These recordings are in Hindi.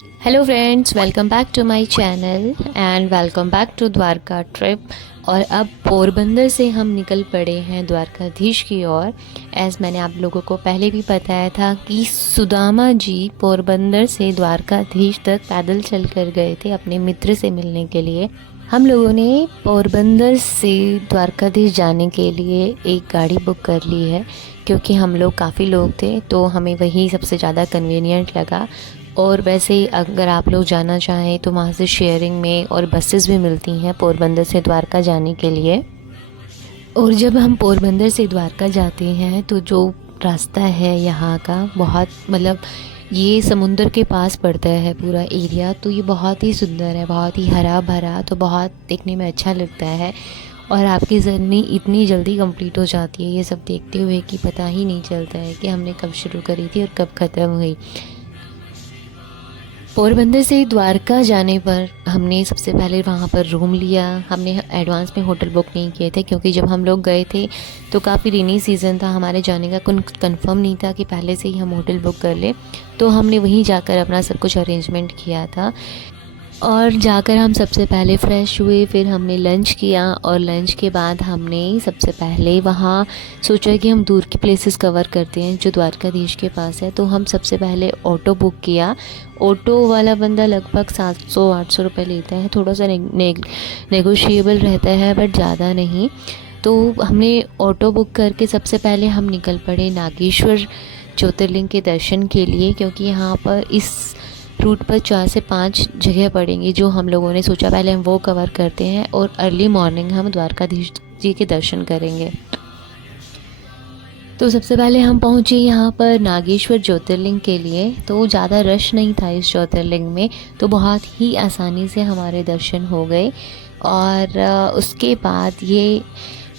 Hello friends, welcome back to my channel and welcome back to Dwarka trip. और अब पोरबंदर से हम निकल पड़े हैं द्वारकाधीश की ओर। एज़ मैंने आप लोगों को पहले भी बताया था कि सुदामा जी पोरबंदर से द्वारकाधीश तक पैदल चल कर गए थे अपने मित्र से मिलने के लिए। हम लोगों ने पोरबंदर से द्वारकाधीश जाने के लिए एक गाड़ी बुक कर ली है, क्योंकि हम लोग काफ़ी लोग थे तो हमें वही सबसे ज़्यादा कन्वीनियंट लगा। और वैसे ही अगर आप लोग जाना चाहें तो वहाँ से शेयरिंग में और बसेस भी मिलती हैं पोरबंदर से द्वारका जाने के लिए। और जब हम पोरबंदर से द्वारका जाते हैं तो जो रास्ता है यहाँ का बहुत ये समुंदर के पास पड़ता है पूरा एरिया, तो ये बहुत ही सुंदर है, बहुत ही हरा भरा, तो बहुत देखने में अच्छा लगता है। और आपकी जर्नी इतनी जल्दी कंप्लीट हो जाती है ये सब देखते हुए कि पता ही नहीं चलता है कि हमने कब शुरू करी थी और कब ख़त्म हुई। पोरबंदर से द्वारका जाने पर हमने सबसे पहले वहाँ पर रूम लिया। हमने एडवांस में होटल बुक नहीं किए थे, क्योंकि जब हम लोग गए थे तो काफ़ी रेनी सीज़न था, हमारे जाने का कुछ कंफर्म नहीं था कि पहले से ही हम होटल बुक कर ले। तो हमने वहीं जाकर अपना सब कुछ अरेंजमेंट किया था। और जाकर हम सबसे पहले फ़्रेश हुए, फिर हमने लंच किया और लंच के बाद हमने सबसे पहले वहाँ सोचा कि हम दूर की प्लेसेस कवर करते हैं जो द्वारकाधीश के पास है। तो हम सबसे पहले ऑटो बुक किया। ऑटो वाला बंदा लगभग 700-800 रुपये लेता है, थोड़ा सा नेगोशिएबल रहता है बट ज़्यादा नहीं। तो हमने ऑटो बुक करके सबसे पहले हम निकल पड़े नागेश्वर ज्योतिर्लिंग के दर्शन के लिए, क्योंकि यहाँ पर इस रूट पर 4 से 5 जगह पड़ेंगी जो हम लोगों ने सोचा पहले हम वो कवर करते हैं और अर्ली मॉर्निंग हम द्वारकाधीश जी के दर्शन करेंगे। तो सबसे पहले हम पहुँचे यहाँ पर नागेश्वर ज्योतिर्लिंग के लिए। तो ज़्यादा रश नहीं था इस ज्योतिर्लिंग में, तो बहुत ही आसानी से हमारे दर्शन हो गए। और उसके बाद ये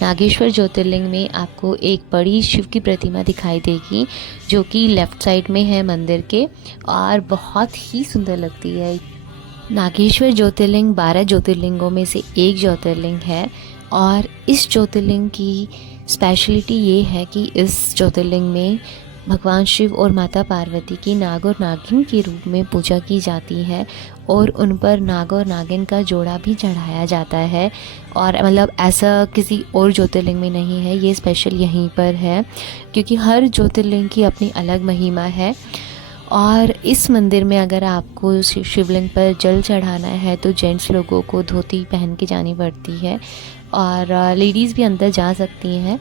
नागेश्वर ज्योतिर्लिंग में आपको एक बड़ी शिव की प्रतिमा दिखाई देगी, जो कि लेफ़्ट साइड में है मंदिर के, और बहुत ही सुंदर लगती है। नागेश्वर ज्योतिर्लिंग 12 ज्योतिर्लिंगों में से एक ज्योतिर्लिंग है। और इस ज्योतिर्लिंग की स्पेशलिटी ये है कि इस ज्योतिर्लिंग में भगवान शिव और माता पार्वती की नाग और नागिन के रूप में पूजा की जाती है, और उन पर नाग और नागिन का जोड़ा भी चढ़ाया जाता है। और ऐसा किसी और ज्योतिर्लिंग में नहीं है, ये स्पेशल यहीं पर है, क्योंकि हर ज्योतिर्लिंग की अपनी अलग महिमा है। और इस मंदिर में अगर आपको शिवलिंग पर जल चढ़ाना है तो जेंट्स लोगों को धोती पहन के जानी पड़ती है, और लेडीज़ भी अंदर जा सकती हैं,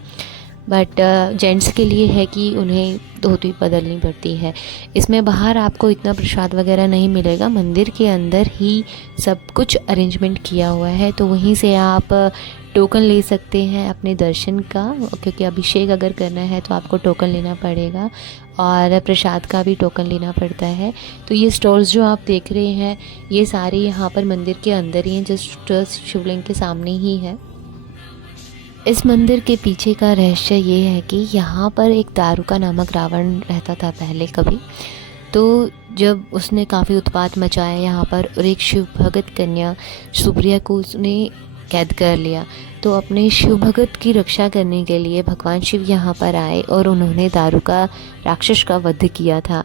बट जेंट्स के लिए है कि उन्हें धोती बदलनी पड़ती है। इसमें बाहर आपको इतना प्रसाद वगैरह नहीं मिलेगा, मंदिर के अंदर ही सब कुछ अरेंजमेंट किया हुआ है। तो वहीं से आप टोकन ले सकते हैं अपने दर्शन का, क्योंकि अभिषेक अगर करना है तो आपको टोकन लेना पड़ेगा, और प्रसाद का भी टोकन लेना पड़ता है। तो ये स्टॉल्स जो आप देख रहे हैं ये सारे यहाँ पर मंदिर के अंदर ही हैं, जस्ट शिवलिंग के सामने ही है। इस मंदिर के पीछे का रहस्य ये है कि यहाँ पर एक दारुका नामक रावण रहता था पहले कभी। तो जब उसने काफ़ी उत्पात मचाया यहाँ पर और एक शिव भगत कन्या सुप्रिया को उसने कैद कर लिया, तो अपने शिव भगत की रक्षा करने के लिए भगवान शिव यहाँ पर आए और उन्होंने दारुका राक्षस का वध किया था।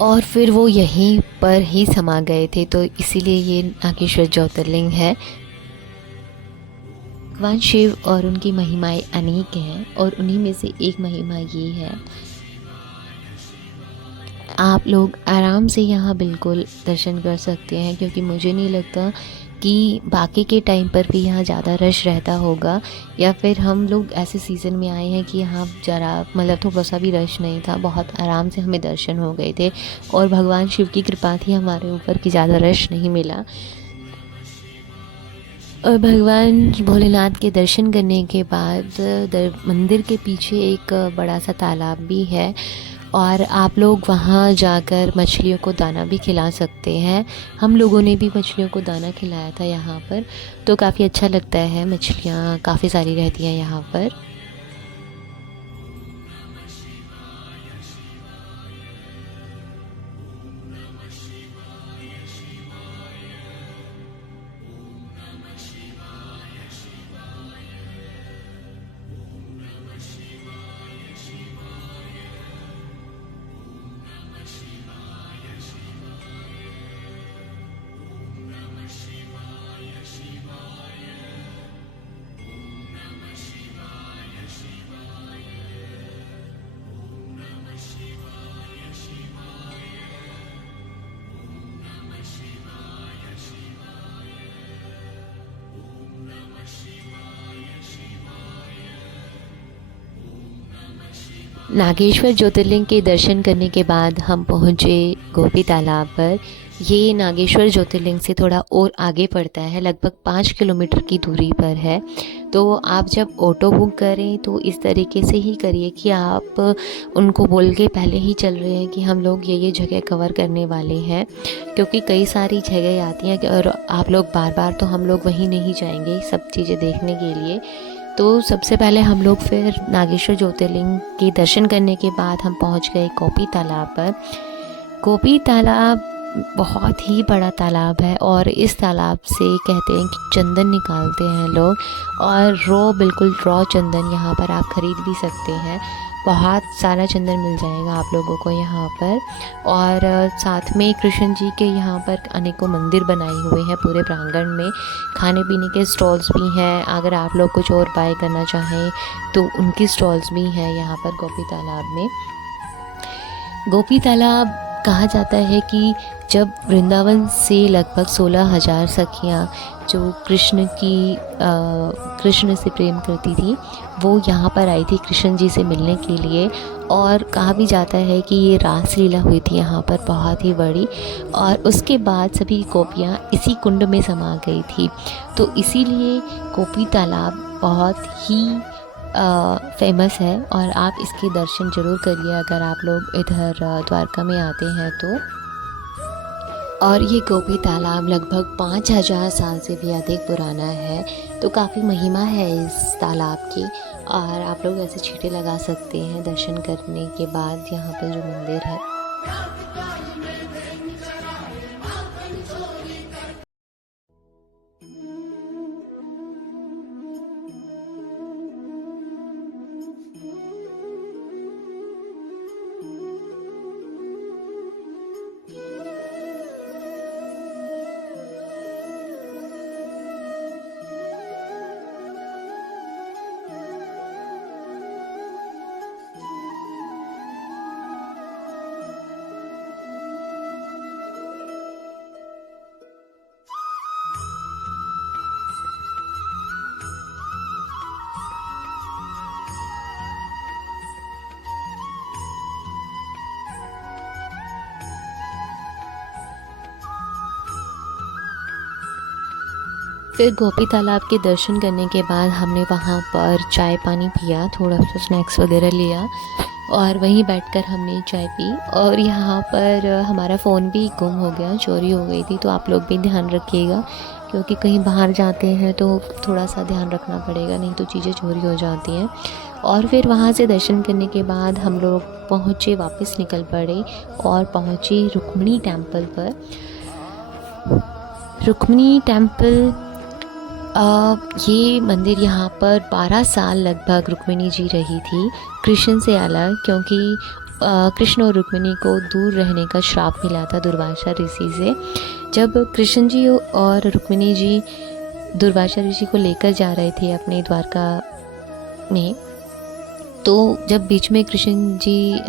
और फिर वो यहीं पर ही समा गए थे, तो इसीलिए ये नागेश्वर ज्योतिर्लिंग है। भगवान शिव और उनकी महिमाएं अनेक हैं, और उन्हीं में से एक महिमा ये है, आप लोग आराम से यहाँ बिल्कुल दर्शन कर सकते हैं, क्योंकि मुझे नहीं लगता कि बाकी के टाइम पर भी यहाँ ज़्यादा रश रहता होगा, या फिर हम लोग ऐसे सीज़न में आए हैं कि यहाँ ज़रा थोड़ा सा भी रश नहीं था, बहुत आराम से हमें दर्शन हो गए थे। और भगवान शिव की कृपा थी हमारे ऊपर कि ज़्यादा रश नहीं मिला। और भगवान भोलेनाथ के दर्शन करने के बाद मंदिर के पीछे एक बड़ा सा तालाब भी है, और आप लोग वहाँ जाकर मछलियों को दाना भी खिला सकते हैं। हम लोगों ने भी मछलियों को दाना खिलाया था यहाँ पर, तो काफ़ी अच्छा लगता है, मछलियाँ काफ़ी सारी रहती हैं यहाँ पर। नागेश्वर ज्योतिर्लिंग के दर्शन करने के बाद हम पहुँचे गोपी तालाब पर। ये नागेश्वर ज्योतिर्लिंग से थोड़ा और आगे पड़ता है, लगभग 5 किलोमीटर की दूरी पर है। तो आप जब ऑटो बुक करें तो इस तरीके से ही करिए कि आप उनको बोल के पहले ही चल रहे हैं कि हम लोग ये जगह कवर करने वाले हैं, क्योंकि कई सारी जगह आती हैं और आप लोग बार बार तो हम लोग वहीं नहीं जाएंगे सब चीज़ें देखने के लिए। तो सबसे पहले हम लोग फिर नागेश्वर ज्योतिर्लिंग के दर्शन करने के बाद हम पहुंच गए गोपी तालाब पर। गोपी तालाब बहुत ही बड़ा तालाब है और इस तालाब से कहते हैं कि चंदन निकालते हैं लोग, और बिल्कुल रॉ चंदन यहाँ पर आप ख़रीद भी सकते हैं। बहुत सारा चंदन मिल जाएगा आप लोगों को यहाँ पर। और साथ में कृष्ण जी के यहाँ पर अनेकों मंदिर बनाए हुए हैं पूरे प्रांगण में। खाने पीने के स्टॉल्स भी हैं, अगर आप लोग कुछ और बाय करना चाहें तो उनकी स्टॉल्स भी हैं यहाँ पर गोपी तालाब में। गोपी तालाब कहा जाता है कि जब वृंदावन से लगभग 16,000 सखियाँ जो कृष्ण से प्रेम करती थी, वो यहाँ पर आई थी कृष्ण जी से मिलने के लिए। और कहा भी जाता है कि ये रासलीला हुई थी यहाँ पर बहुत ही बड़ी, और उसके बाद सभी गोपियाँ इसी कुंड में समा गई थी। तो इसीलिए गोपी तालाब बहुत ही फेमस है, और आप इसके दर्शन ज़रूर करिए अगर आप लोग इधर द्वारका में आते हैं तो। और ये गोपी तालाब लगभग 5,000 साल से भी अधिक पुराना है, तो काफ़ी महिमा है इस तालाब की। और आप लोग ऐसे छींटे लगा सकते हैं दर्शन करने के बाद यहाँ पर जो मंदिर है। फिर गोपी तालाब के दर्शन करने के बाद हमने वहाँ पर चाय पानी पिया, थोड़ा सा स्नैक्स वगैरह लिया और वहीं बैठकर हमने चाय पी। और यहाँ पर हमारा फ़ोन भी गुम हो गया, चोरी हो गई थी, तो आप लोग भी ध्यान रखिएगा, क्योंकि कहीं बाहर जाते हैं तो थोड़ा सा ध्यान रखना पड़ेगा, नहीं तो चीज़ें चोरी हो जाती हैं। और फिर वहाँ से दर्शन करने के बाद हम लोग पहुँचे, वापस निकल पड़े और पहुँचे रुक्मिणी टेम्पल पर। रुक्मिणी टेम्पल ये मंदिर यहाँ पर 12 साल लगभग रुक्मिणी जी रही थी कृष्ण से अलग, क्योंकि कृष्ण और रुक्मिणी को दूर रहने का श्राप मिला था दुर्वासा ऋषि से। जब कृष्ण जी और रुक्मिणी जी दुर्वासा ऋषि को लेकर जा रहे थे अपने द्वारका में, तो जब बीच में कृष्ण जी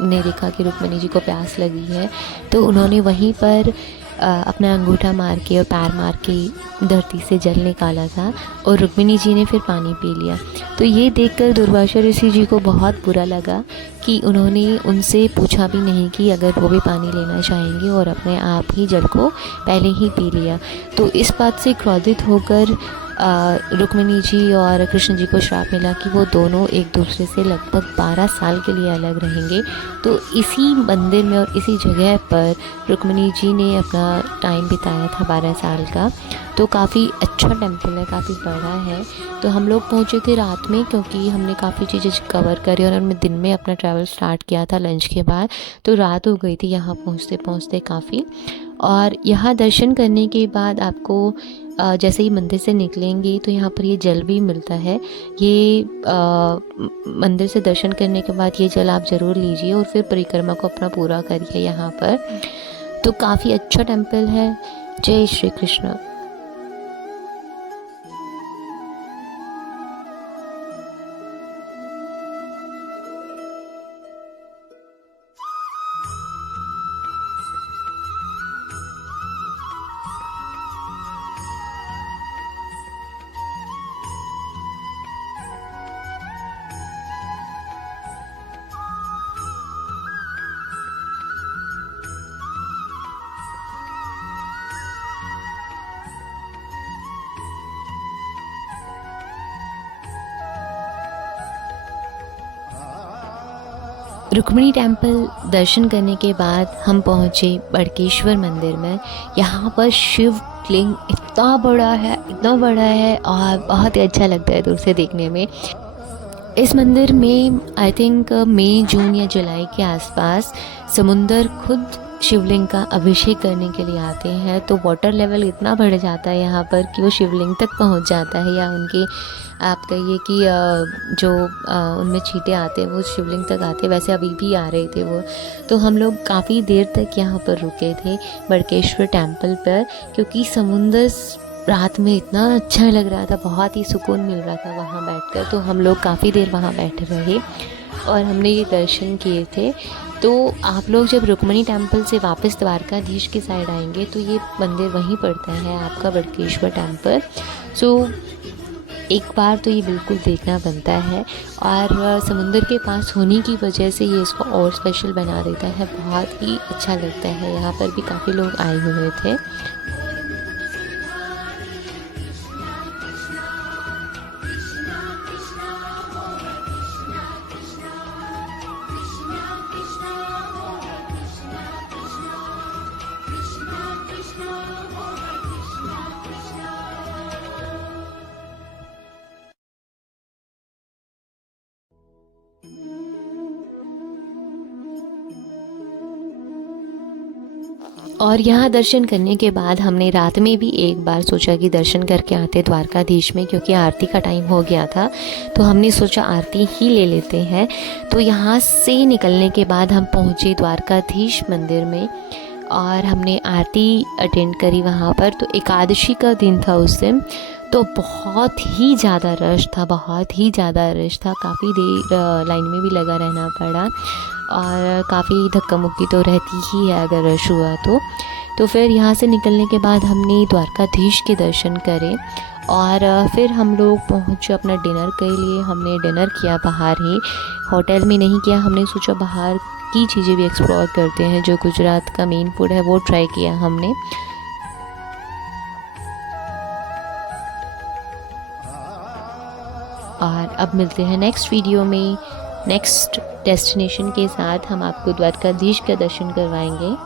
ने देखा कि रुक्मिणी जी को प्यास लगी है, तो उन्होंने वहीं पर अपना अंगूठा मार के और पैर मार के धरती से जल निकाला था, और रुक्मिणी जी ने फिर पानी पी लिया। तो ये देखकर दुर्वासा ऋषि जी को बहुत बुरा लगा कि उन्होंने उनसे पूछा भी नहीं कि अगर वो भी पानी लेना चाहेंगे, और अपने आप ही जल को पहले ही पी लिया। तो इस बात से क्रोधित होकर रुक्मिणी जी और कृष्ण जी को श्राप मिला कि वो दोनों एक दूसरे से लगभग 12 साल के लिए अलग रहेंगे। तो इसी मंदिर में और इसी जगह पर रुक्मिणी जी ने अपना टाइम बिताया था 12 साल का। तो काफ़ी अच्छा टेम्पल है, काफ़ी बड़ा है। तो हम लोग पहुँचे थे रात में, क्योंकि हमने काफ़ी चीज़ें कवर करी और हमने दिन में अपना ट्रैवल स्टार्ट किया था लंच के बाद, तो रात हो गई थी यहाँ पहुँचते पहुँचते काफ़ी। और यहाँ दर्शन करने के बाद आपको जैसे ही मंदिर से निकलेंगे तो यहाँ पर ये जल भी मिलता है। ये मंदिर से दर्शन करने के बाद ये जल आप ज़रूर लीजिए और फिर परिक्रमा को अपना पूरा करिए यहाँ पर। तो काफ़ी अच्छा टेम्पल है। जय श्री कृष्ण। रुक्मिणी टेम्पल दर्शन करने के बाद हम पहुँचे बड़केश्वर मंदिर में। यहाँ पर शिव लिंग इतना बड़ा है और बहुत ही अच्छा लगता है दूर से देखने में। इस मंदिर में आई थिंक मई, जून या जुलाई के आसपास समुंदर खुद शिवलिंग का अभिषेक करने के लिए आते हैं, तो वाटर लेवल इतना बढ़ जाता है यहाँ पर कि वो शिवलिंग तक पहुँच जाता है, या उनके आप कहिए कि जो उनमें छींटे आते हैं वो शिवलिंग तक आते हैं। वैसे अभी भी आ रहे थे वो। तो हम लोग काफ़ी देर तक यहाँ पर रुके थे बड़केश्वर टेम्पल पर, क्योंकि समुंदर रात में इतना अच्छा लग रहा था, बहुत ही सुकून मिल रहा था वहाँ बैठकर। तो हम लोग काफ़ी देर वहाँ बैठे रहे और हमने ये दर्शन किए थे। तो आप लोग जब रुक्मिणी टेम्पल से वापस द्वारकाधीश की साइड आएंगे तो ये मंदिर वहीं पड़ता है आपका, बड़केश्वर टेम्पल। सो एक बार तो ये बिल्कुल देखना बनता है, और समुंदर के पास होने की वजह से ये इसको और स्पेशल बना देता है। बहुत ही अच्छा लगता है। यहाँ पर भी काफ़ी लोग आए हुए थे। और यहाँ दर्शन करने के बाद हमने रात में भी एक बार सोचा कि दर्शन करके आते द्वारकाधीश में, क्योंकि आरती का टाइम हो गया था। तो हमने सोचा आरती ही ले लेते हैं। तो यहाँ से निकलने के बाद हम पहुँचे द्वारकाधीश मंदिर में और हमने आरती अटेंड करी वहाँ पर। तो एकादशी का दिन था उस दिन, तो बहुत ही ज़्यादा रश था, काफ़ी देर लाइन में भी लगा रहना पड़ा, और काफ़ी धक्का मुक्की तो रहती ही है अगर रश हुआ तो फिर यहाँ से निकलने के बाद हमने द्वारकाधीश के दर्शन करे और फिर हम लोग पहुँचे अपना डिनर के लिए। हमने डिनर किया बाहर ही, होटल में नहीं किया। हमने सोचा बाहर की चीज़ें भी एक्सप्लोर करते हैं, जो गुजरात का मेन फूड है वो ट्राई किया हमने। और अब मिलते हैं नेक्स्ट वीडियो में नेक्स्ट डेस्टिनेशन के साथ। हम आपको द्वारकाधीश का दर्शन करवाएंगे।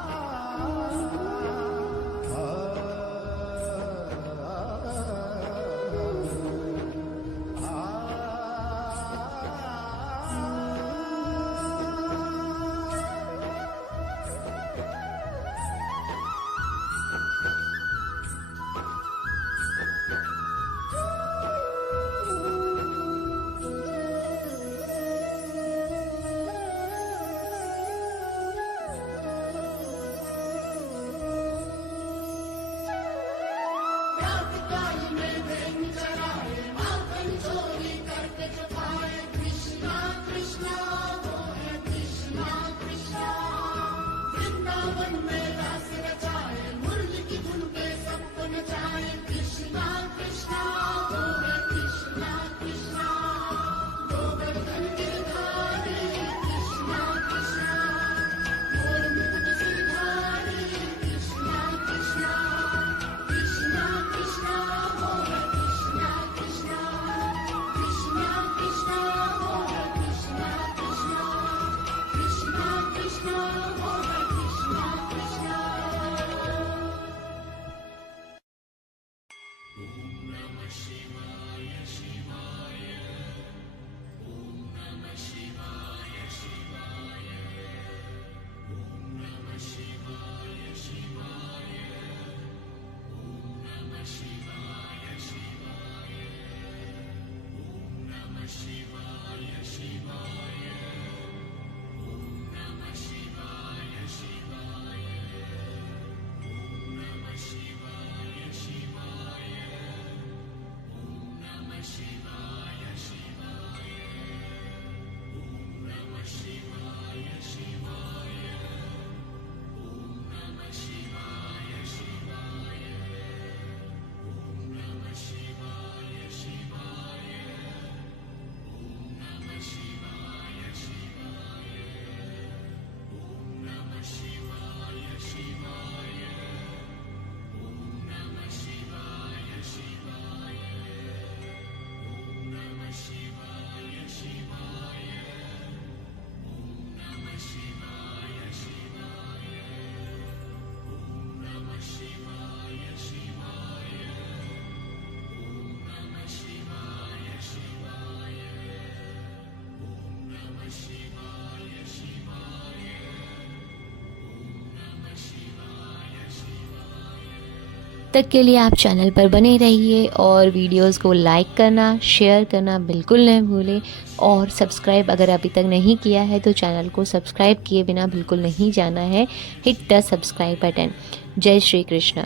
तक के लिए आप चैनल पर बने रहिए और वीडियोस को लाइक करना, शेयर करना बिल्कुल नहीं भूलें। और सब्सक्राइब अगर अभी तक नहीं किया है तो चैनल को सब्सक्राइब किए बिना बिल्कुल नहीं जाना है। Hit the subscribe button. जय श्री कृष्ण।